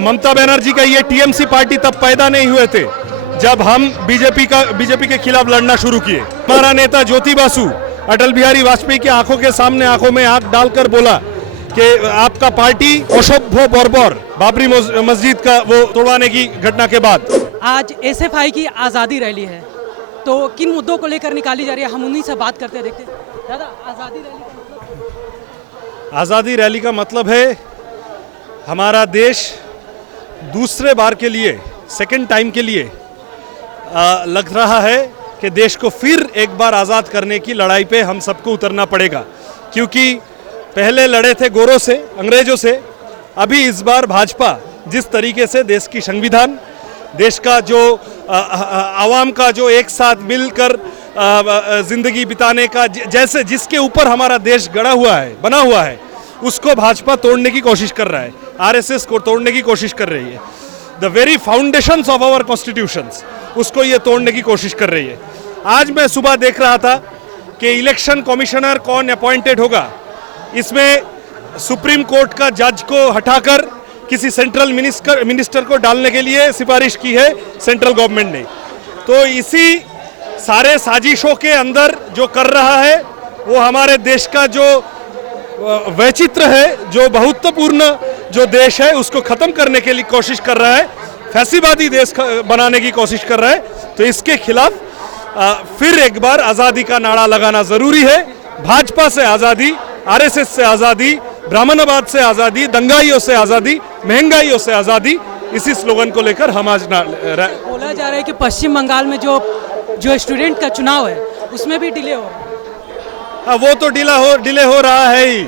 ममता बनर्जी का ये TMC party तब पैदा नहीं हुए थे जब हम बीजेपी के खिलाफ लड़ना शुरू किए। हमारा नेता ज्योति बासु अटल बिहारी वाजपेयी की आंखों के सामने आंखों में आंख डालकर बोला कि आपका पार्टी अशोभ्य बर्बर बाबरी मस्जिद का वो तोड़वाने की घटना के बाद आज एसएफआई की आज़ादी रैली है, तो किन मुद्दों को लेकर निकाली जा रही है, हम उन्हीं से बात करते हैं। देखते हैं दादा, आज़ादी रैली का मतलब है हमारा देश दूसरे बार के लिए, सेकंड टाइम के लिए लग रहा है कि देश को फिर एक बार आज़ाद करने की लड़ाई पे हम सबको उतरना पड़ेगा। क्योंकि पहले लड़े थे गोरों से, अंग्रेजों से, अभी इस बार भाजपा जिस तरीके से देश की संविधान, देश का जो आवाम का जो एक साथ मिलकर जिंदगी बिताने का जैसे जिसके ऊपर हमारा देश गड़ा हुआ है, बना हुआ है, उसको भाजपा तोड़ने की कोशिश कर रहा है, आरएसएस को तोड़ने की कोशिश कर रही है। The very foundations of our constitutions, उसको ये तोड़ने की कोशिश कर रही है। आज मैं सुबह देख रहा था कि इलेक्शन कमिश्नर कौन अपॉइंटेड होगा, इसमें सुप्रीम कोर्ट का जज को हटाकर किसी सेंट्रल मिनिस्टर को डालने के लिए सिफारिश की है सेंट्रल गवर्नमेंट ने। तो इसी सारे साजिशों के अंदर जो कर रहा है वो हमारे देश का जो वैचित्र है, जो बहुत्वपूर्ण जो देश है, उसको खत्म करने के लिए कोशिश कर रहा है, फैसीवादी देश बनाने की कोशिश कर रहा है। तो इसके खिलाफ फिर एक बार आज़ादी का नारा लगाना जरूरी है। भाजपा से आज़ादी, आरएसएस से आज़ादी, ब्राह्मणवाद से आज़ादी, दंगाइयों से आज़ादी, महंगाइयों से आज़ादी, इसी स्लोगन को लेकर हम आज बोला जा रहा है कि पश्चिम बंगाल में जो स्टूडेंट का चुनाव है उसमें भी डिले हो रहा है। वो तो डिले हो रहा है ही।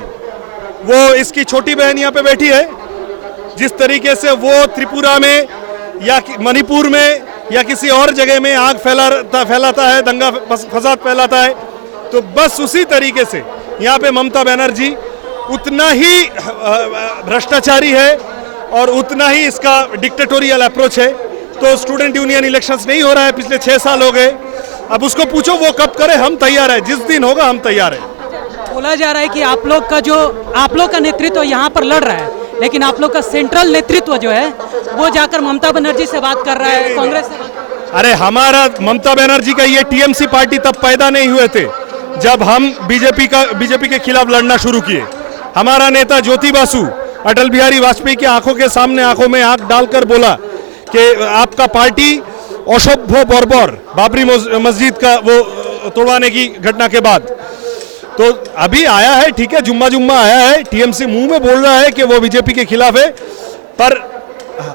वो इसकी छोटी बहन यहाँ पे बैठी है, जिस तरीके से वो त्रिपुरा में या मणिपुर में या किसी और जगह में आग फैलाता है, दंगा फसाद फैलाता है, तो बस उसी तरीके से यहाँ पे ममता बनर्जी उतना ही भ्रष्टाचारी है और उतना ही इसका डिक्टेटोरियल अप्रोच है। तो स्टूडेंट यूनियन इलेक्शंस नहीं हो रहा है, पिछले 6 साल हो गए। अब उसको पूछो वो कब करे, हम तैयार है, जिस दिन होगा हम तैयार है। बोला जा रहा है कि आप लोग का नेतृत्व यहाँ पर लड़ रहा है, लेकिन आप लोग का सेंट्रल नेतृत्व जो है वो जाकर ममता बनर्जी से बात कर रहा है, कांग्रेस से। अरे हमारा ममता बनर्जी का ये टीएमसी पार्टी तब पैदा नहीं हुए थे जब हम बीजेपी के खिलाफ लड़ना शुरू किए। हमारा नेता ज्योति बासु अटल बिहारी वाजपेयी की आंखों के सामने आंखों में आंख डालकर बोला कि आपका पार्टी अशोभ्य बर्बर बाबरी मस्जिद का वो तोड़वाने की घटना के बाद। तो अभी आया है, ठीक है, जुम्मा आया है, टीएमसी मुंह में बोल रहा है कि वो बीजेपी के खिलाफ है, पर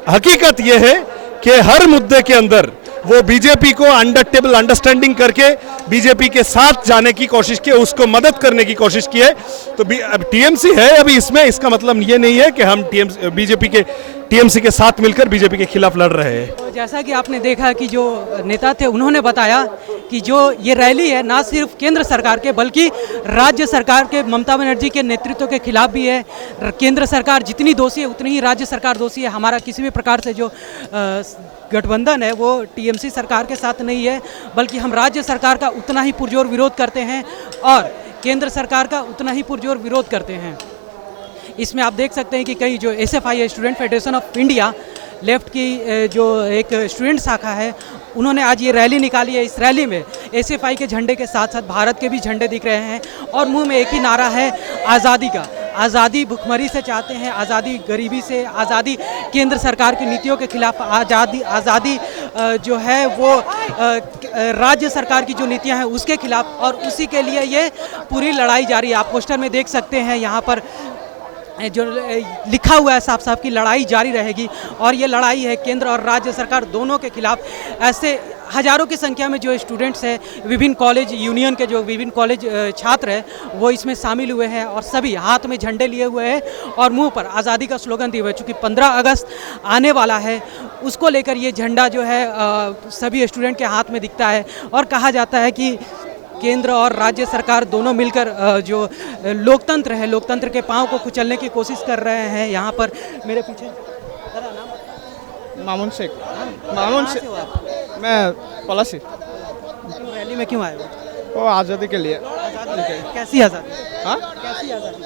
हकीकत ये है कि हर मुद्दे के अंदर वो बीजेपी को अंडर टेबल अंडरस्टैंडिंग करके बीजेपी के साथ जाने की कोशिश की, उसको मदद करने की कोशिश की है। तो अब टीएमसी है अभी इसमें, इसका मतलब ये नहीं है कि हम टीएमसी के साथ मिलकर बीजेपी के खिलाफ लड़ रहे हैं। तो जैसा कि आपने देखा कि जो नेता थे उन्होंने बताया कि जो ये रैली है ना सिर्फ केंद्र सरकार के बल्कि राज्य सरकार के, ममता बनर्जी के नेतृत्व के खिलाफ भी है। केंद्र सरकार जितनी दोषी है उतनी ही राज्य सरकार दोषी है। हमारा किसी भी प्रकार से जो गठबंधन है वो टीएमसी सरकार के साथ नहीं है, बल्कि हम राज्य सरकार का उतना ही पुरजोर विरोध करते हैं और केंद्र सरकार का उतना ही पुरजोर विरोध करते हैं। इसमें आप देख सकते हैं कि कई जो SFI student federation of India left की जो एक स्टूडेंट शाखा है, उन्होंने आज ये रैली निकाली है। इस रैली में एसएफआई के झंडे के साथ साथ भारत के भी झंडे दिख रहे हैं और मुंह में एक ही नारा है, आज़ादी का। आज़ादी भुखमरी से चाहते हैं, आज़ादी गरीबी से, आज़ादी केंद्र सरकार की नीतियों के खिलाफ, आज़ादी जो है वो राज्य सरकार की जो नीतियां हैं उसके खिलाफ, और उसी के लिए ये पूरी लड़ाई जारी है। आप पोस्टर में देख सकते हैं यहाँ पर जो लिखा हुआ है साफ साफ की लड़ाई जारी रहेगी और ये लड़ाई है केंद्र और राज्य सरकार दोनों के खिलाफ। ऐसे हजारों की संख्या में जो स्टूडेंट्स हैं, विभिन्न कॉलेज यूनियन के जो विभिन्न कॉलेज छात्र हैं, वो इसमें शामिल हुए हैं और सभी हाथ में झंडे लिए हुए हैं और मुंह पर आज़ादी का स्लोगन दिए हुए। चूँकि 15 अगस्त आने वाला है, उसको लेकर ये झंडा जो है सभी स्टूडेंट के हाथ में दिखता है और कहा जाता है कि केंद्र और राज्य सरकार दोनों मिलकर जो लोकतंत्र है, लोकतंत्र के पांव को कुचलने की कोशिश कर रहे हैं। यहाँ पर मेरे पीछे मामून शेख। मैं पलासी। रैली में क्यों आए हो? वो आज़ादी के लिए। कैसी आज़ादी? हाँ, कैसी आज़ादी?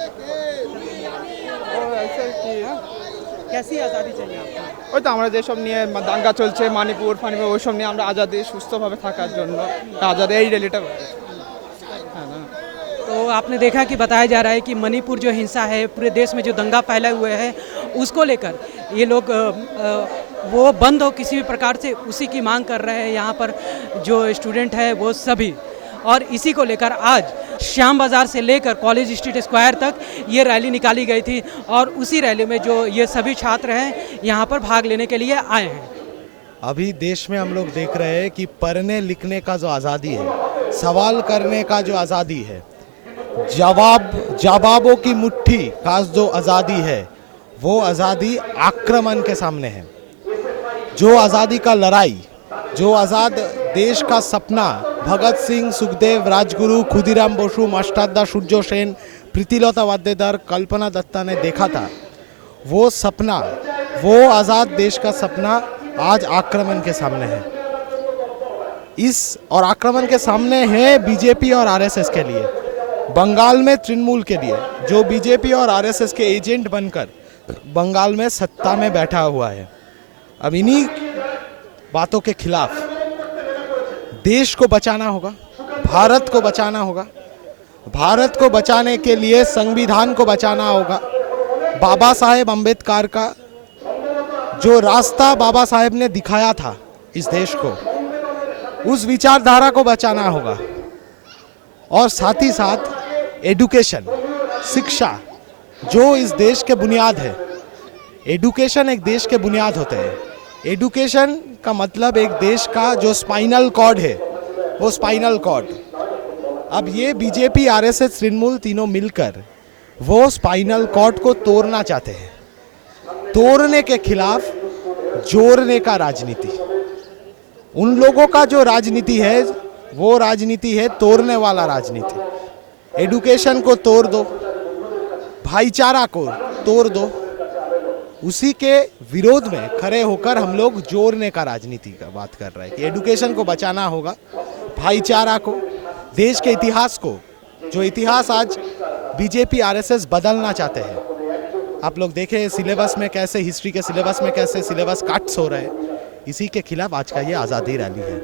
ऐसे कैसी आज़ादी चाहिए आपको? ওই তো আমরা যেসব নিয়ে দাঙ্গা চলছে মণিপুর ফানিপুর ওইসব নিয়ে আমরা আজাদি সুস্থভাবে থাকার জন্য আজাদি এই র্যালিটা तो आपने देखा कि बताया जा रहा है कि मणिपुर जो हिंसा है, पूरे देश में जो दंगा फैला हुआ है, उसको लेकर ये लोग वो बंद हो किसी भी प्रकार से, उसी की मांग कर रहे हैं यहाँ पर जो स्टूडेंट है वो सभी। और इसी को लेकर आज श्याम बाज़ार से लेकर कॉलेज स्ट्रीट स्क्वायर तक ये रैली निकाली गई थी और उसी रैली में जो ये सभी छात्र हैं यहाँ पर भाग लेने के लिए आए हैं। अभी देश में हम लोग देख रहे हैं कि पढ़ने लिखने का जो आज़ादी है, सवाल करने का जो आज़ादी है, जवाबों की मुट्ठी का जो आज़ादी है, वो आज़ादी आक्रमण के सामने है। जो आज़ादी का लड़ाई, जो आज़ाद देश का सपना भगत सिंह, सुखदेव, राजगुरु, खुदीराम बोसु, मास्टारदा सूर्य सेन, प्रीतिलता वाद्देदार, कल्पना दत्ता ने देखा था, वो सपना, वो आज़ाद देश का सपना आज आक्रमण के सामने है। और आक्रमण के सामने है बीजेपी और आरएसएस के लिए। बंगाल में तृणमूल के लिए जो बीजेपी और आरएसएस के एजेंट बनकर बंगाल में सत्ता में बैठा हुआ है। अब इन्हीं बातों के खिलाफ देश को बचाना होगा, भारत को बचाना होगा। भारत को बचाने के लिए संविधान को बचाना होगा। बाबा साहेब अम्बेडकर का जो रास्ता बाबा साहेब ने दिखाया था इस देश को, उस विचारधारा को बचाना होगा। और साथ ही साथ एडुकेशन, शिक्षा जो इस देश के बुनियाद है। एडुकेशन एक देश के बुनियाद होते हैं। एडुकेशन का मतलब एक देश का जो स्पाइनल कॉर्ड है, वो स्पाइनल कॉर्ड। अब ये बीजेपी, आरएसएस, तृणमूल तीनों मिलकर वो स्पाइनल कॉर्ड को तोड़ना चाहते हैं। तोड़ने के खिलाफ जोड़ने का राजनीति। उन लोगों का जो राजनीति है वो राजनीति है तोड़ने वाला राजनीति। एडुकेशन को तोड़ दो, भाईचारा को तोड़ दो, उसी के विरोध में खड़े होकर हम लोग जोड़ने का राजनीति का बात कर रहे हैं कि एडुकेशन को बचाना होगा, भाईचारा को, देश के इतिहास को, जो इतिहास आज बीजेपी आरएसएस बदलना चाहते हैं। आप लोग देखें सिलेबस में कैसे, हिस्ट्री के सिलेबस में कैसे सिलेबस कट्स हो रहे हैं। इसी के खिलाफ आज का ये आज़ादी रैली है।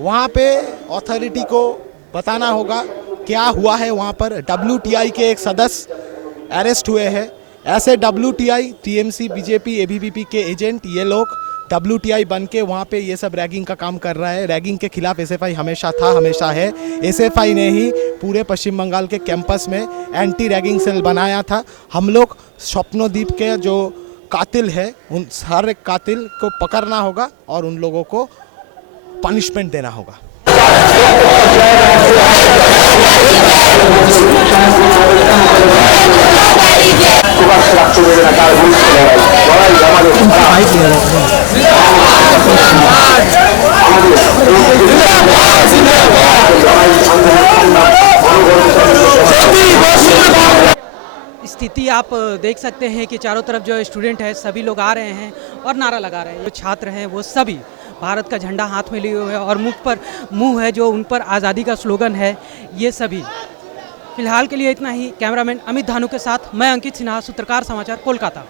वहाँ पे अथॉरिटी को बताना होगा क्या हुआ है। वहाँ पर WTI के एक सदस्य अरेस्ट हुए हैं। ऐसे WTI, TMC, बीजेपी, ABVP के एजेंट, ये लोग WTI बन के वहाँ पे ये सब रैगिंग का काम कर रहा है। रैगिंग के खिलाफ SFI हमेशा था, हमेशा है। SFI ने ही पूरे पश्चिम बंगाल के कैंपस में एंटी रैगिंग सेल बनाया था। हम लोग स्वप्नद्वीप के जो कातिल है, उन सारे कातिल को पकड़ना होगा और उन लोगों को पनिशमेंट देना होगा। स्थिति आप देख सकते हैं कि चारों तरफ जो स्टूडेंट है सभी लोग आ रहे हैं और नारा लगा रहे हैं। जो छात्र हैं वो सभी भारत का झंडा हाथ में लिए हुए हैं और मुंह है जो उन पर आज़ादी का स्लोगन है। ये सभी फिलहाल के लिए इतना ही। कैमरामैन अमित धानु के साथ मैं अंकित सिन्हा, सूत्रकार समाचार, कोलकाता।